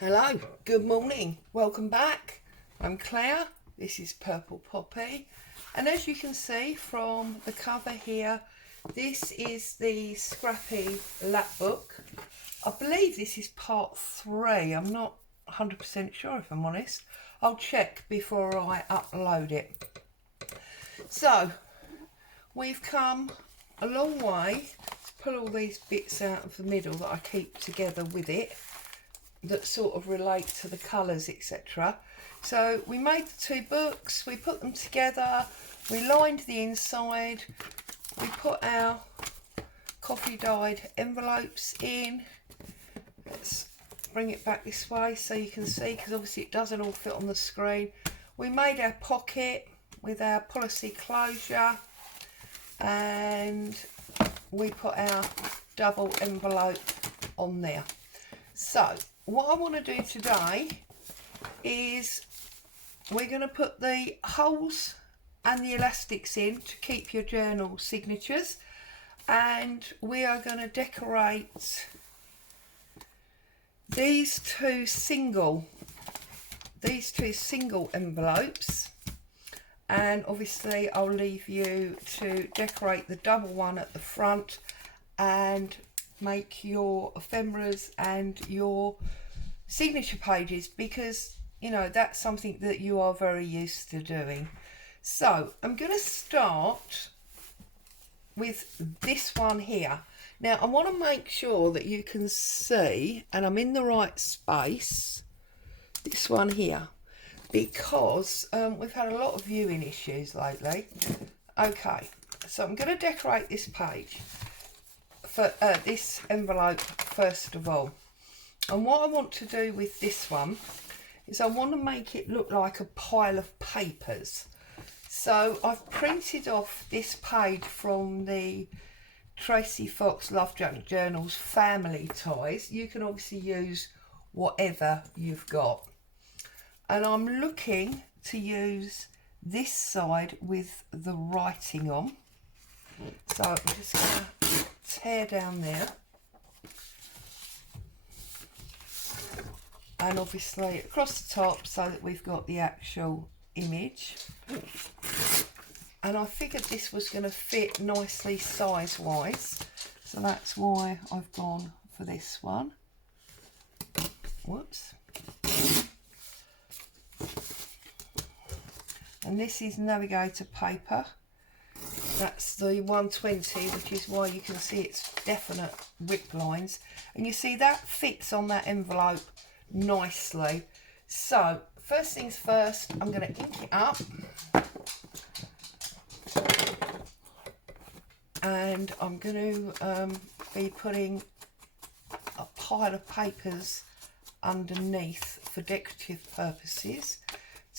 Hello, good morning, welcome back. I'm Claire, this is Purple Poppy, and as you can see from the cover here, this is the Scrappy lap book. I believe this is part 3, I'm not 100% sure if I'm honest. I'll check before I upload it. So, we've come a long way to pull all these bits out of the middle that I keep together with it, that sort of relate to the colours, etc. So we made the two books, we put them together, we lined the inside, we put our coffee dyed envelopes in. Let's bring it back this way so you can see, because obviously it doesn't all fit on the screen. We made our pocket with our policy closure, and we put our double envelope on there. So what I want to do today is we're going to put the holes and the elastics in to keep your journal signatures, and we are going to decorate these two single envelopes, and obviously I'll leave you to decorate the double one at the front and make your ephemeras and your signature pages, because you know that's something that you are very used to doing. So I'm going to start with this one here. Now I want to make sure that you can see and I'm in the right space, this one here, because we've had a lot of viewing issues lately. Okay, so I'm going to decorate this page for this envelope first of all, and what I want to do with this one is I want to make it look like a pile of papers. So I've printed off this page from the Tracy Fox Love Junk Journals family ties. You can obviously use whatever you've got, and I'm looking to use this side with the writing on. So I'm just going to tear down there, and obviously across the top so that we've got the actual image. And I figured this was going to fit nicely size wise, so that's why I've gone for this one. Whoops. And this is Navigator paper. That's the 120, which is why you can see it's definite rip lines. And you see that fits on that envelope nicely. So first things first, I'm going to ink it up. And I'm going to be putting a pile of papers underneath for decorative purposes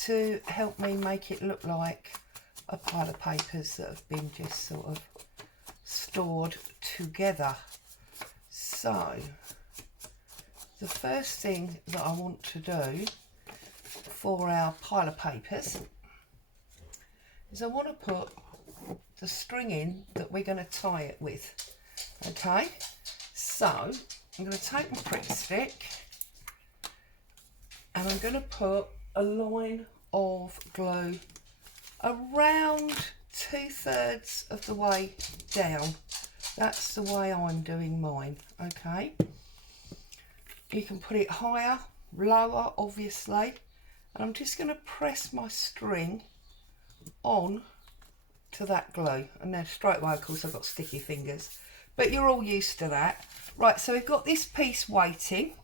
to help me make it look like a pile of papers that have been just sort of stored together. So the first thing that I want to do for our pile of papers is I want to put the string in that we're going to tie it with. Okay, so I'm going to take my prick stick and I'm going to put a line of glue around 2/3 of the way down. That's the way I'm doing mine. Okay, you can put it higher, lower obviously, and I'm just going to press my string on to that glue, and then straight away of course I've got sticky fingers, but you're all used to that. Right, so we've got this piece waiting,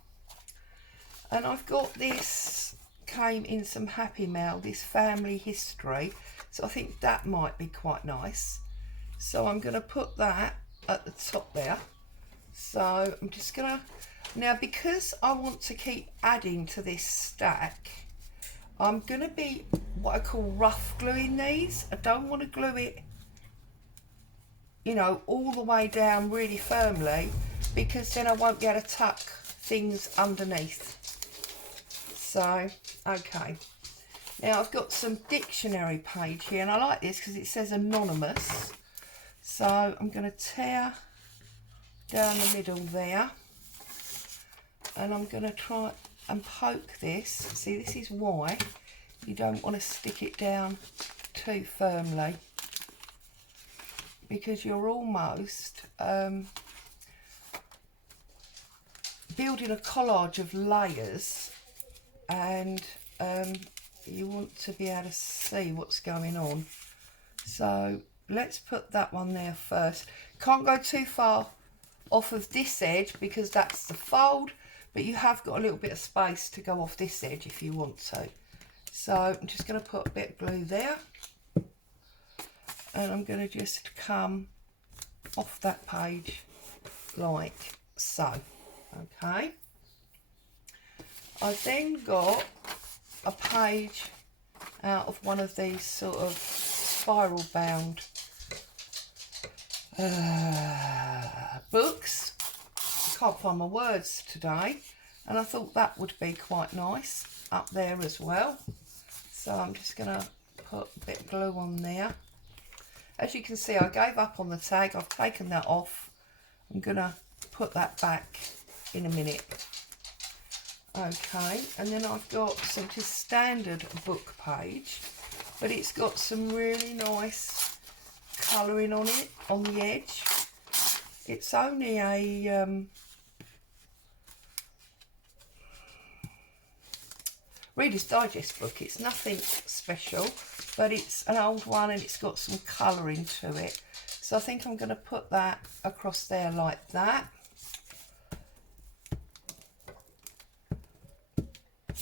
and I've got this, came in some Happy Mail, this family history, so I think that might be quite nice. So I'm going to put that at the top there. So I'm just going to, now because I want to keep adding to this stack, I'm going to be what I call rough gluing these. I don't want to glue it, you know, all the way down really firmly, because then I won't be able to tuck things underneath. So, okay. Now I've got some dictionary page here, and I like this because it says anonymous. So I'm going to tear down the middle there, and I'm going to try and poke this. See, this is why you don't want to stick it down too firmly, because you're almost building a collage of layers, and you want to be able to see what's going on. So let's put that one there first. Can't go too far off of this edge because that's the fold, but you have got a little bit of space to go off this edge if you want to. So I'm just going to put a bit of glue there, and I'm going to just come off that page like so. Okay, I've then got a page out of one of these sort of spiral bound books. I can't find my words today, and I thought that would be quite nice up there as well. So I'm just going to put a bit of glue on there. As you can see, I gave up on the tag. I've taken that off. I'm going to put that back in a minute. Okay, and then I've got some just standard book page, but it's got some really nice colouring on it, on the edge. It's only a Reader's Digest book. It's nothing special, but it's an old one and it's got some colouring to it. So I think I'm going to put that across there like that.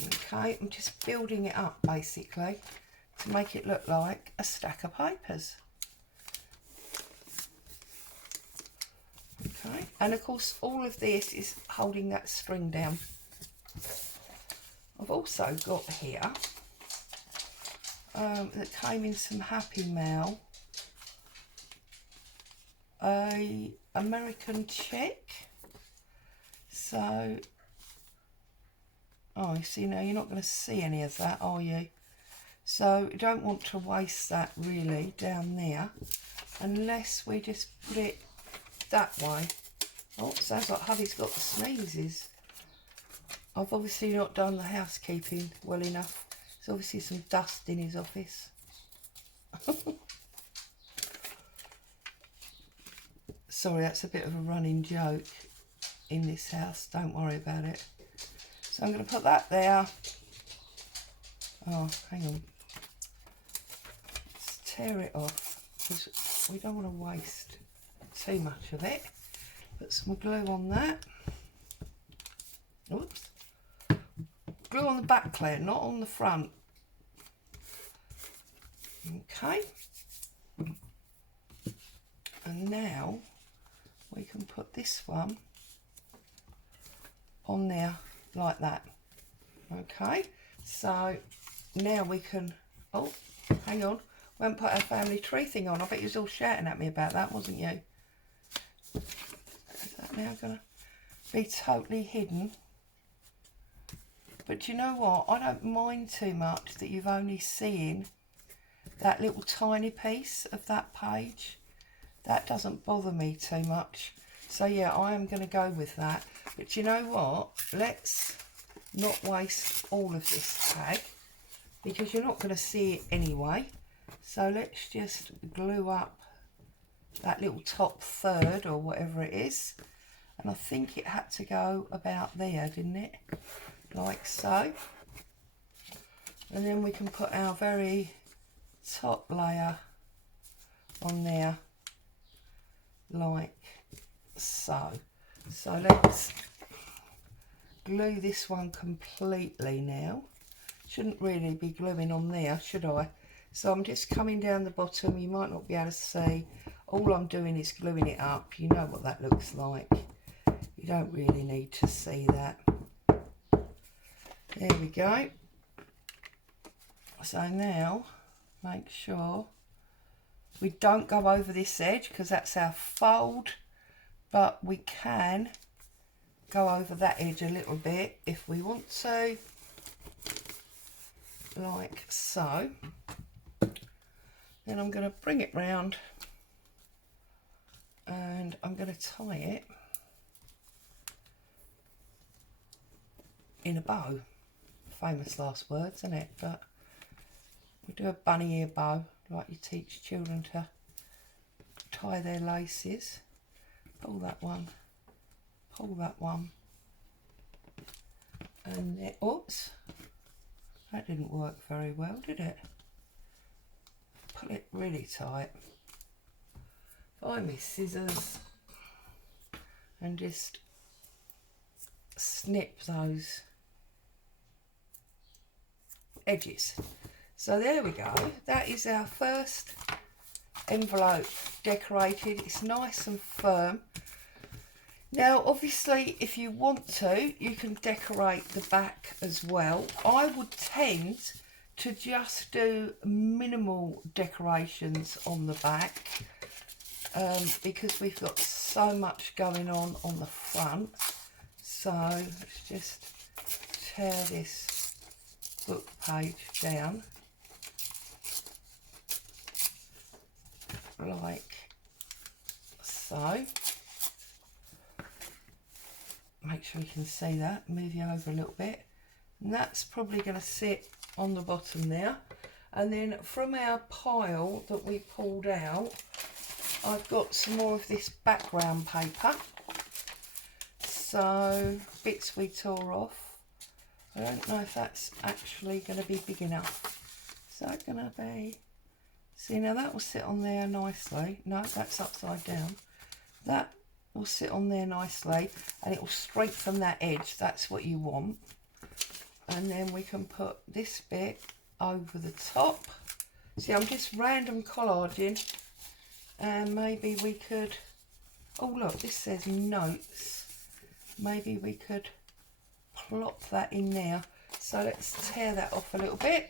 Okay, I'm just building it up basically to make it look like a stack of papers. Okay, and of course all of this is holding that string down. I've also got here that came in some Happy Mail, a American check. So, oh, you see, now you're not going to see any of that, are you? So you don't want to waste that really down there, unless we just put it that way. Oh, sounds like Hubby's got the sneezes. I've obviously not done the housekeeping well enough. There's obviously some dust in his office. Sorry, that's a bit of a running joke in this house. Don't worry about it. So I'm going to put that there. Oh, hang on. Let's tear it off because we don't want to waste too much of it. Put some glue on that. Oops. Glue on the back, Claire, not on the front. Okay. And now we can put this one on there like that. Okay, so now we can, oh, hang on, we haven't put our family tree thing on. I bet you was all shouting at me about that, wasn't you? Is that now going to be totally hidden? But you know what, I don't mind too much that you've only seen that little tiny piece of that page. That doesn't bother me too much. So yeah, I am going to go with that. But you know what, let's not waste all of this tag, because you're not going to see it anyway. So let's just glue up that little top third or whatever it is. And I think it had to go about there, didn't it? Like so. And then we can put our very top layer on there like so. So let's glue this one completely now. Shouldn't really be gluing on there, should I? So I'm just coming down the bottom. You might not be able to see. All I'm doing is gluing it up. You know what that looks like. You don't really need to see that. There we go. So now make sure we don't go over this edge because that's our fold, but we can go over that edge a little bit if we want to, like so. Then I'm going to bring it round and I'm going to tie it in a bow. Famous last words, isn't it? But we do a bunny ear bow, like you teach children to tie their laces. Pull that one, pull that one, and then, oops, that didn't work very well, did it? Pull it really tight. Find me scissors and just snip those edges. So there we go. That is our first envelope decorated. It's nice and firm. Now obviously if you want to, you can decorate the back as well. I would tend to just do minimal decorations on the back because we've got so much going on the front. So let's just tear this book page down like so. Make sure you can see that. Move you over a little bit, and that's probably going to sit on the bottom there. And then from our pile that we pulled out, I've got some more of this background paper, so bits we tore off. I don't know if that's actually going to be big enough. Is that going to be, see, now that will sit on there nicely. No, that's upside down. That will sit on there nicely and it will strengthen that edge. That's what you want. And then we can put this bit over the top. See, I'm just random collaging, and maybe we could, oh look, this says notes. Maybe we could plop that in there. So let's tear that off a little bit.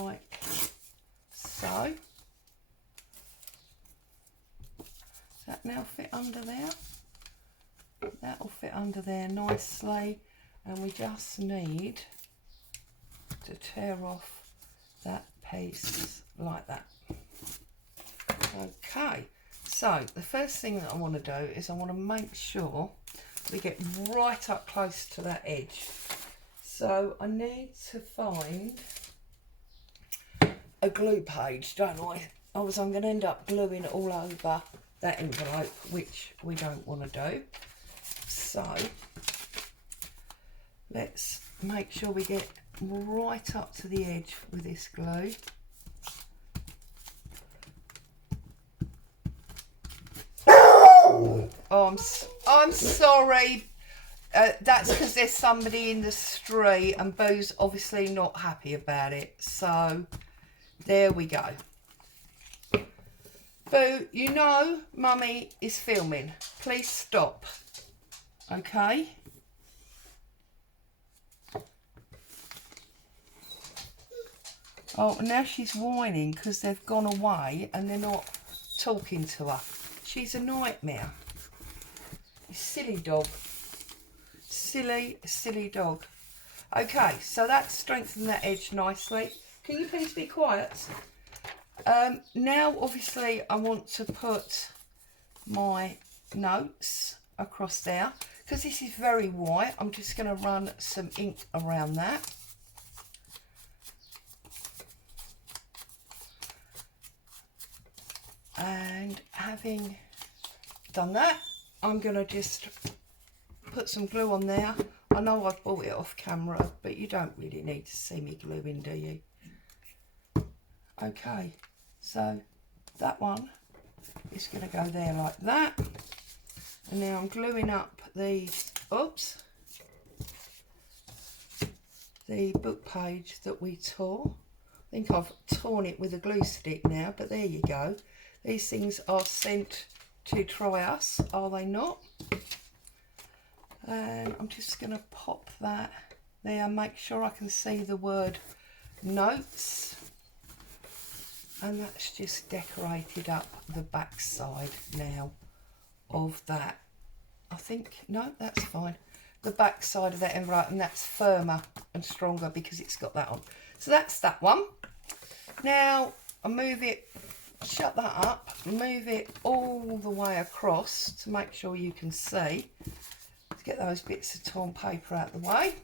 Like so. Does that now fit under there? That will fit under there nicely, and we just need to tear off that piece like that. Okay, so the first thing that I want to do is I want to make sure we get right up close to that edge. So I need to find a glue page, don't I? Otherwise I'm going to end up gluing all over that envelope, which we don't want to do. So let's make sure we get right up to the edge with this glue. Oh, I'm sorry. That's because there's somebody in the street and Boo's obviously not happy about it. So there we go. Boo, you know Mummy is filming. Please stop. Okay? Oh, now she's whining because they've gone away and they're not talking to her. She's a nightmare. You silly dog. Silly, silly dog. Okay, so that's strengthened that edge nicely. Can you please be quiet? Now, obviously, I want to put my notes across there. Because this is very white, I'm just going to run some ink around that. And having done that, I'm going to just put some glue on there. I know I've bought it off camera, but you don't really need to see me gluing, do you? Okay, so that one is going to go there like that. And now I'm gluing up these, oops, the book page that we tore. I think I've torn it with a glue stick now, but there you go. These things are sent to try us, are they not? And I'm just going to pop that there, make sure I can see the word notes. And that's just decorated up the back side now of that. I think, no, that's fine. The back side of that envelope, and that's firmer and stronger because it's got that on. So that's that one. Now I move it shut that up, move it all the way across to make sure you can see, to get those bits of torn paper out of the way.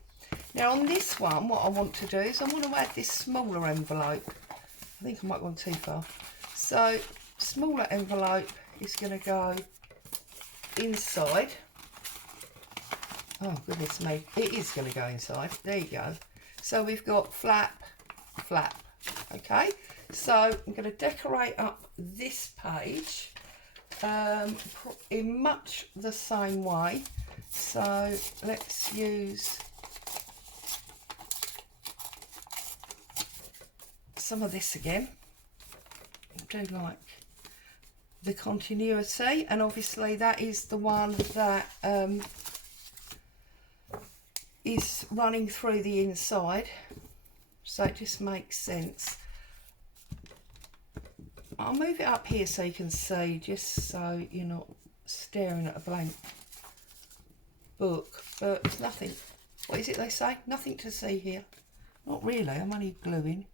Now on this one, what I want to do is I want to add this smaller envelope. I think I might go too far. So smaller envelope is going to go inside. Oh goodness me, it is going to go inside. There you go. So we've got flap, flap. Okay, so I'm going to decorate up this page in much the same way. So let's use some of this again. I do like the continuity, and obviously that is the one that is running through the inside, so it just makes sense. I'll move it up here so you can see, just so you're not staring at a blank book. But there's nothing, what is it they say? Nothing to see here. Not really, I'm only gluing.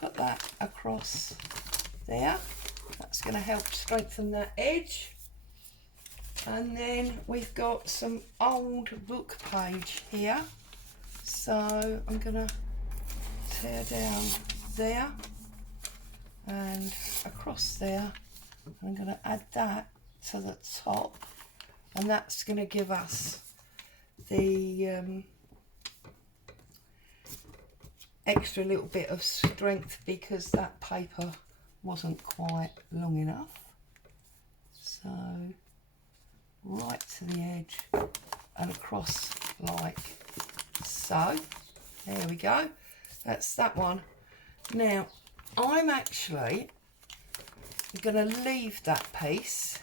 Put that across there. That's going to help strengthen that edge. And then we've got some old book page here. So I'm going to tear down there and across there. I'm going to add that to the top, and that's going to give us the extra little bit of strength, because that paper wasn't quite long enough. So right to the edge and across like so. There we go, that's that one. Now I'm actually going to leave that piece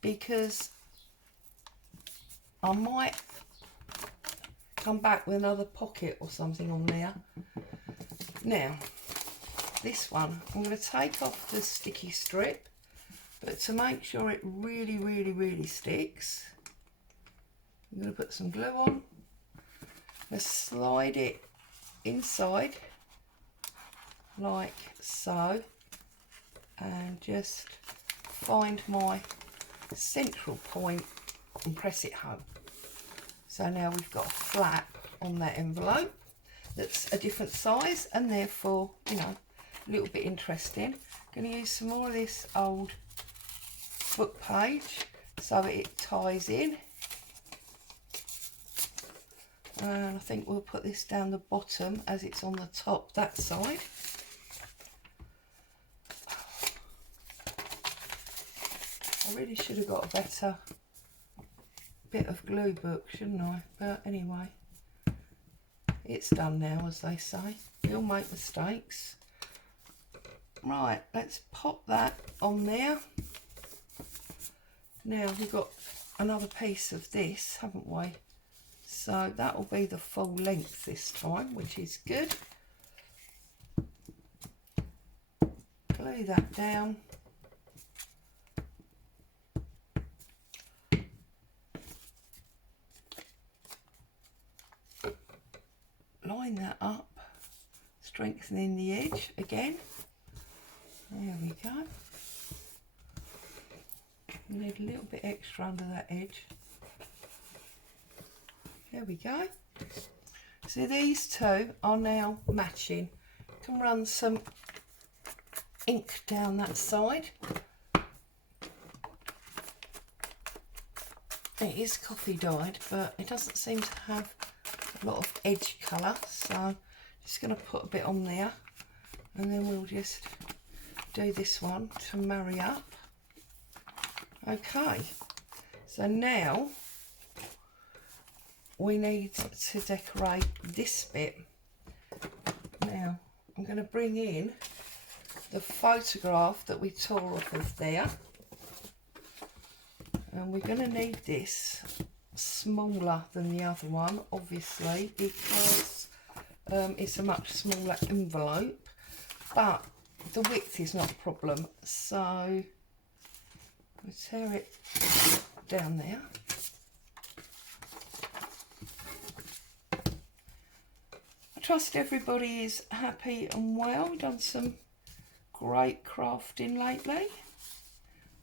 because I might come back with another pocket or something on there. Now this one I'm going to take off the sticky strip, but to make sure it really sticks, I'm going to put some glue on. I'm going to slide it inside like so, and just find my central point and press it home. So now we've got a flap on that envelope that's a different size, and therefore, you know, a little bit interesting. I'm going to use some more of this old book page so it ties in. And I think we'll put this down the bottom as it's on the top that side. I really should have got a better bit of glue book, shouldn't I? But anyway, it's done now, as they say. We all make mistakes. Right, let's pop that on there. Now we've got another piece of this, haven't we? So that will be the full length this time, which is good. Glue that down. Line that up, strengthening the edge again. There we go. We need a little bit extra under that edge. There we go. So these two are now matching. Can run some ink down that side. It is coffee dyed, but it doesn't seem to have a lot of edge colour, so I'm just going to put a bit on there, and then we'll just do this one to marry up. Okay, so now we need to decorate this bit. Now I'm going to bring in the photograph that we tore off of there, and we're going to need this smaller than the other one, obviously, because it's a much smaller envelope, but the width is not a problem. So we tear it down there. I trust everybody is happy and well. We've done some great crafting lately.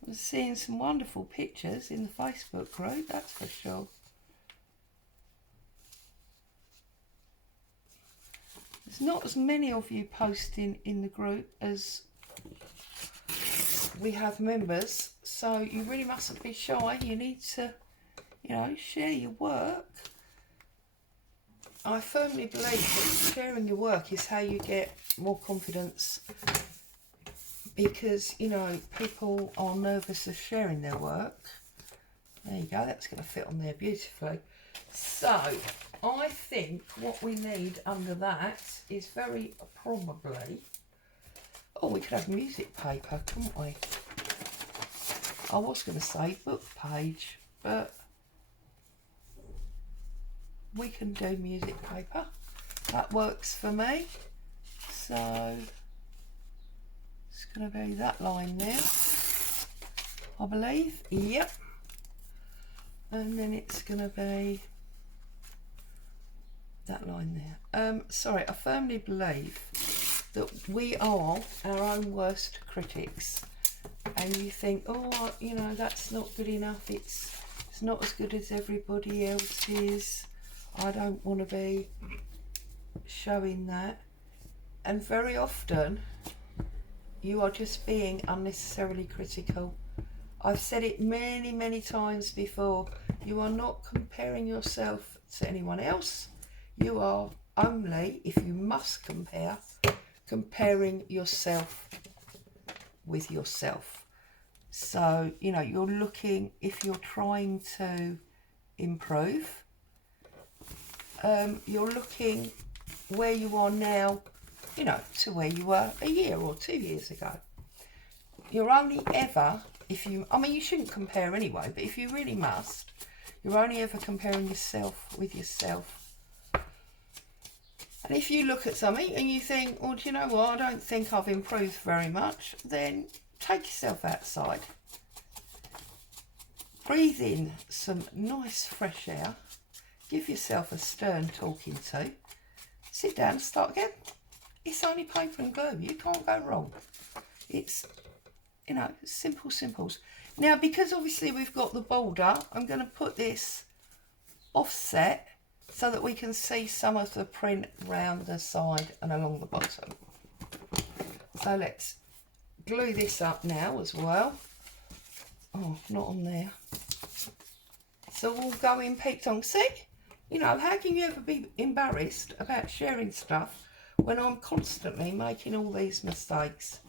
I'm seeing some wonderful pictures in the Facebook group, that's for sure. There's not as many of you posting in the group as we have members, so you really mustn't be shy. You need to, you know, share your work. I firmly believe that sharing your work is how you get more confidence, because, you know, people are nervous of sharing their work. There you go, that's going to fit on there beautifully. So I think what we need under that is very probably, oh, we could have music paper, couldn't we? I was going to say book page, but we can do music paper. That works for me. So it's going to be that line there, I believe. Yep. And then it's going to be that line there. Sorry, I firmly believe that we are our own worst critics. And you think, oh, you know, that's not good enough. It's not as good as everybody else's. I don't want to be showing that. And very often you are just being unnecessarily critical. I've said it many, many times before. You are not comparing yourself to anyone else. You are only, if you must compare, comparing yourself with yourself. So, you know, you're looking, if you're trying to improve, you're looking where you are now, you know, to where you were a year or 2 years ago. You're only ever, if you, I mean, you shouldn't compare anyway, but if you really must, you're only ever comparing yourself with yourself. And if you look at something and you think, well, do you know what, I don't think I've improved very much, then take yourself outside. Breathe in some nice fresh air. Give yourself a stern talking to. Sit down and start again. It's only paper and glue. You can't go wrong. It's, you know, simple simples. Now, because obviously we've got the border, I'm going to put this offset so that we can see some of the print round the side and along the bottom. So let's glue this up now as well. Oh, not on there. So we'll go in peaked on. See? You know, how can you ever be embarrassed about sharing stuff when I'm constantly making all these mistakes?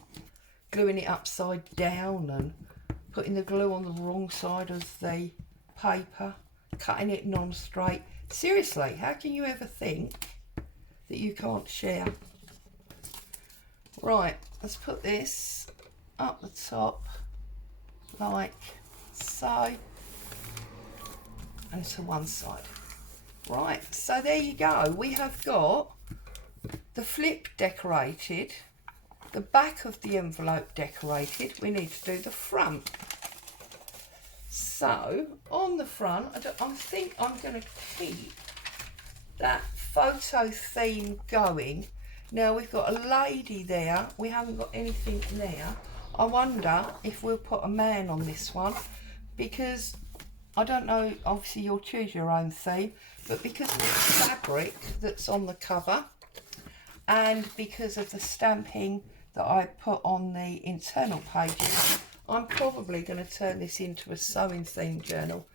Gluing it upside down and putting the glue on the wrong side of the paper, cutting it non-straight. Seriously, how can you ever think that you can't share? Right, let's put this up the top like so, and to one side. Right, so there you go. We have got the flip decorated, the back of the envelope decorated. We need to do the front. So on the front, I think I'm going to keep that photo theme going. Now we've got a lady there. We haven't got anything there. I wonder if we'll put a man on this one, because I don't know, obviously you'll choose your own theme, but because of the fabric that's on the cover and because of the stamping that I put on the internal pages, I'm probably going to turn this into a sewing theme journal.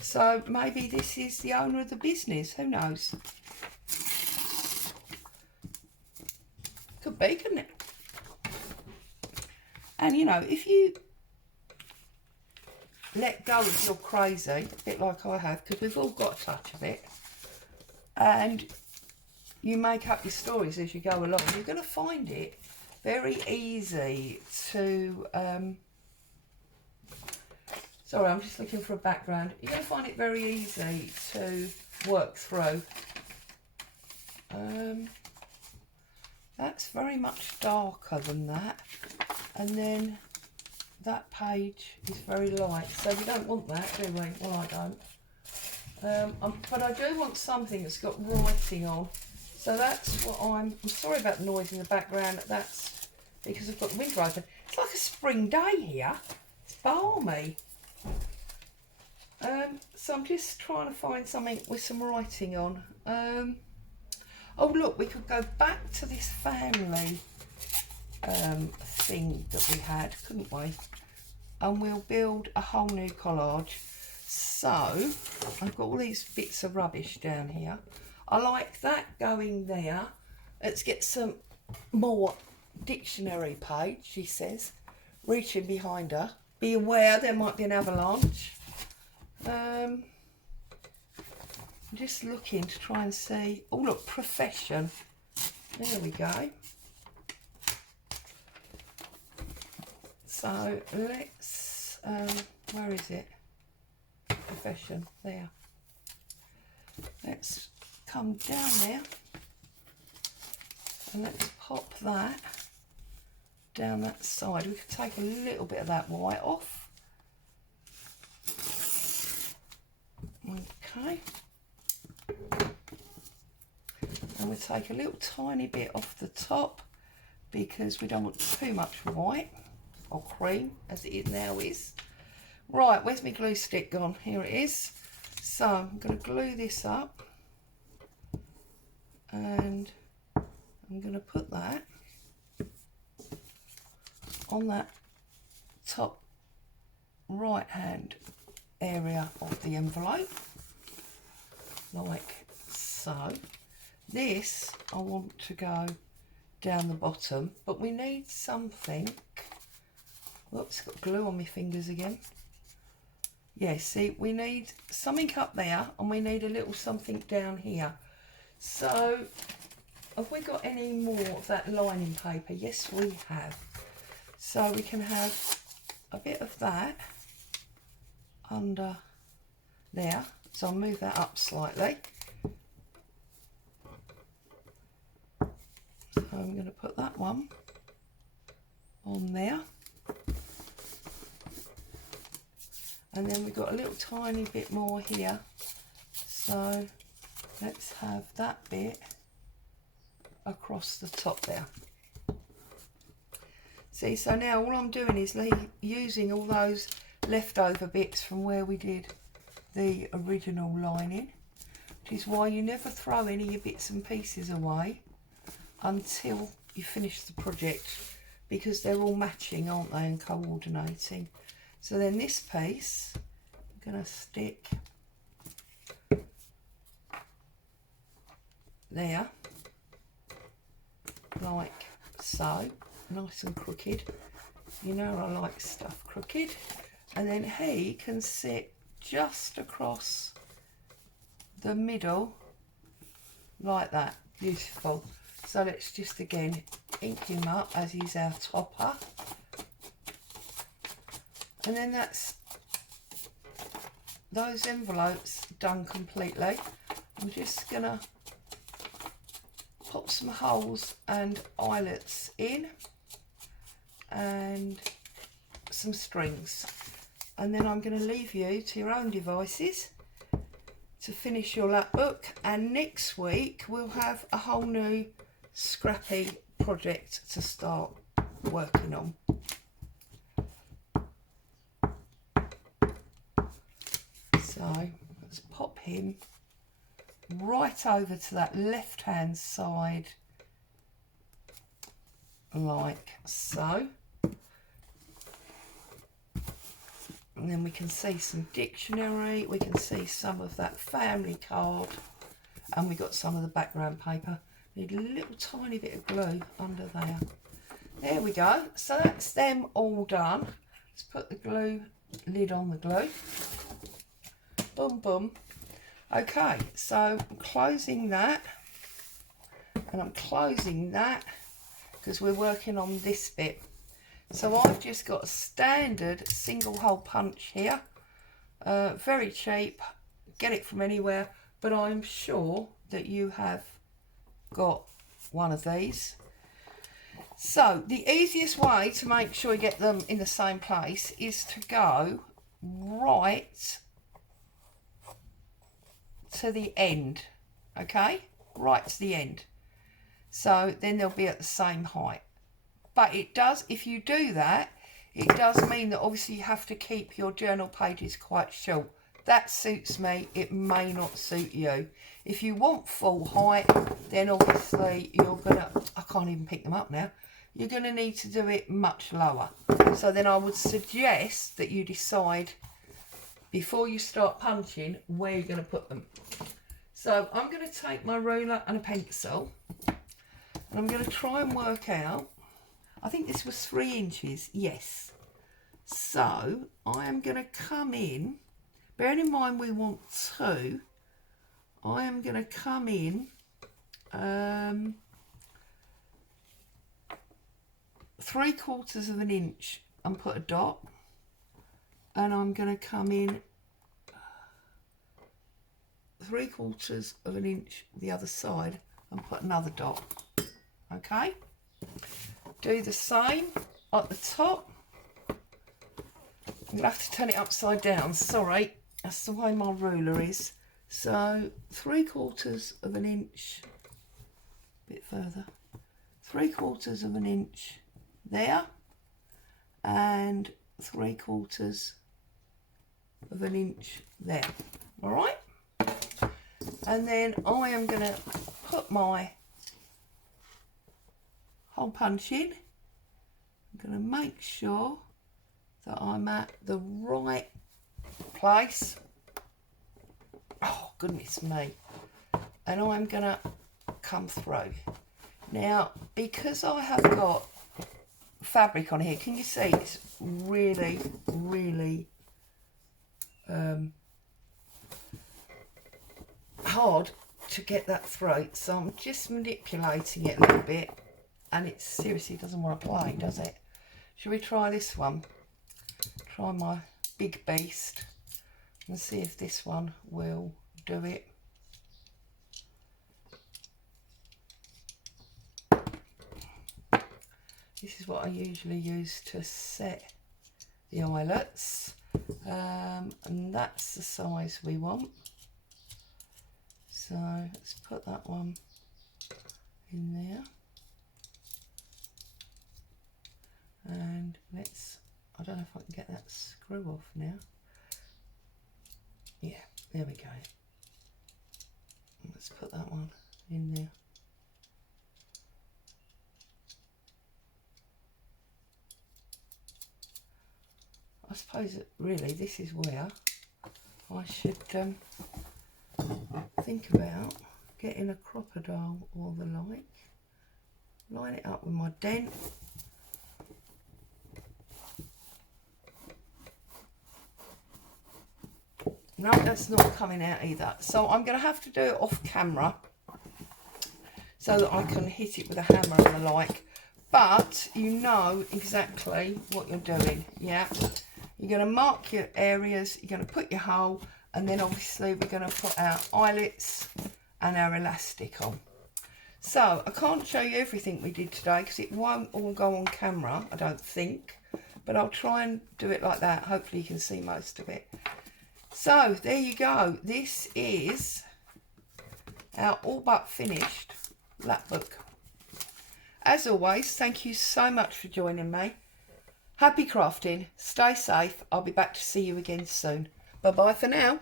So maybe this is the owner of the business, who knows? Could be, couldn't it? And you know, if you let go of your crazy, a bit like I have, because we've all got a touch of it, and you make up your stories as you go along, you're going to find it very easy to sorry, I'm just looking for a background. You're going to find it very easy to work through. That's very much darker than that, and then that page is very light, so we don't want that, do we? Well, I don't. But I do want something that's got writing on, So that's what I'm sorry about the noise in the background. That's because I've got the window open. It's like a spring day here. It's balmy. So I'm just trying to find something with some writing on. Oh look, we could go back to this family thing that we had, couldn't we? And we'll build a whole new collage. So I've got all these bits of rubbish down here. I like that going there. Let's get some more dictionary page, she says, reaching behind her. Be aware there might be an avalanche. I'm just looking to try and see. Oh look, profession. There we go. So let's, where is it? Profession, there. Let's come down there and let's pop that down that side. We could take a little bit of that white off. Okay. And we'll take a little tiny bit off the top because we don't want too much white or cream as it now is. Right, where's my glue stick gone? Here it is. So I'm going to glue this up and I'm going to put that on that top right hand area of the envelope, like so. This I want to go down the bottom, but we need something. Whoops, got glue on my fingers again. Yeah, see, we need something up there and we need a little something down here. So have we got any more of that lining paper? Yes, we have. So we can have a bit of that under there. So I'll move that up slightly. So I'm going to put that one on there. And then we've got a little tiny bit more here. So let's have that bit across the top there. See, so now all I'm doing is using all those leftover bits from where we did the original lining, which is why you never throw any of your bits and pieces away until you finish the project, because they're all matching, aren't they, and coordinating. So then this piece I'm going to stick there, like so, nice and crooked. You know I like stuff crooked. And then he can sit just across the middle like that. Beautiful. So let's just again ink him up as he's our topper. And then that's those envelopes done completely. I'm just gonna pop some holes and eyelets in and some strings, and then I'm going to leave you to your own devices to finish your lap book. And next week we'll have a whole new Scrappy project to start working on. So let's pop him right over to that left hand side like so, and then we can see some dictionary, we can see some of that family card, and we got some of the background paper. Need a little tiny bit of glue under there. There we go. So that's them all done. Let's put the glue lid on the glue. Boom boom. Okay, so I'm closing that, and I'm closing that because we're working on this bit. So I've just got a standard single hole punch here, very cheap, get it from anywhere, but I'm sure that you have got one of these. So the easiest way to make sure you get them in the same place is to go right to the end, okay, right to the end. so then they'll be at the same height. But it does, if you do that, it does mean that obviously you have to keep your journal pages quite short. That suits me, it may not suit you. If you want full height, then obviously you're gonna, I can't even pick them up now, you're gonna need to do it much lower. So then I would suggest that you decide before you start punching where you're gonna put them. So I'm gonna take my ruler and a pencil, and I'm gonna try and work out, I think this was 3 inches, yes. So I am gonna come in, bearing in mind we want 2, I am going to come in 3/4 of an inch and put a dot, and I'm going to come in 3/4 of an inch the other side and put another dot. Okay, do the same at the top. I'm going to have to turn it upside down, sorry, that's the way my ruler is. So 3/4 of an inch, a bit further, 3/4 of an inch there, and 3/4 of an inch there. All right, and then I am going to put my hole punch in. I'm going to make sure that I'm at the right place. Oh, goodness me. And I'm going to come through. Now, because I have got fabric on here, can you see it's really, really hard to get that through. So I'm just manipulating it a little bit, and it seriously doesn't want to play, does it? Shall we try this one? Try my big beast and see if this one will do it. This is what I usually use to set the eyelets, and that's the size we want. So let's put that one in there, and let's, I don't know if I can get that screw off now. Yeah, there we go. Let's put that one in there. I suppose that really this is where I should think about getting a crocodile or the like. Line it up with my dent. No, that's not coming out either. So I'm going to have to do it off camera so that I can hit it with a hammer and the like. But you know exactly what you're doing, yeah? You're going to mark your areas, you're going to put your hole, and then obviously we're going to put our eyelets and our elastic on. So I can't show you everything we did today because it won't all go on camera, I don't think. But I'll try and do it like that. Hopefully you can see most of it. So there you go. This is our all but finished lap book. As always, thank you so much for joining me. Happy crafting. Stay safe. I'll be back to see you again soon. Bye bye for now.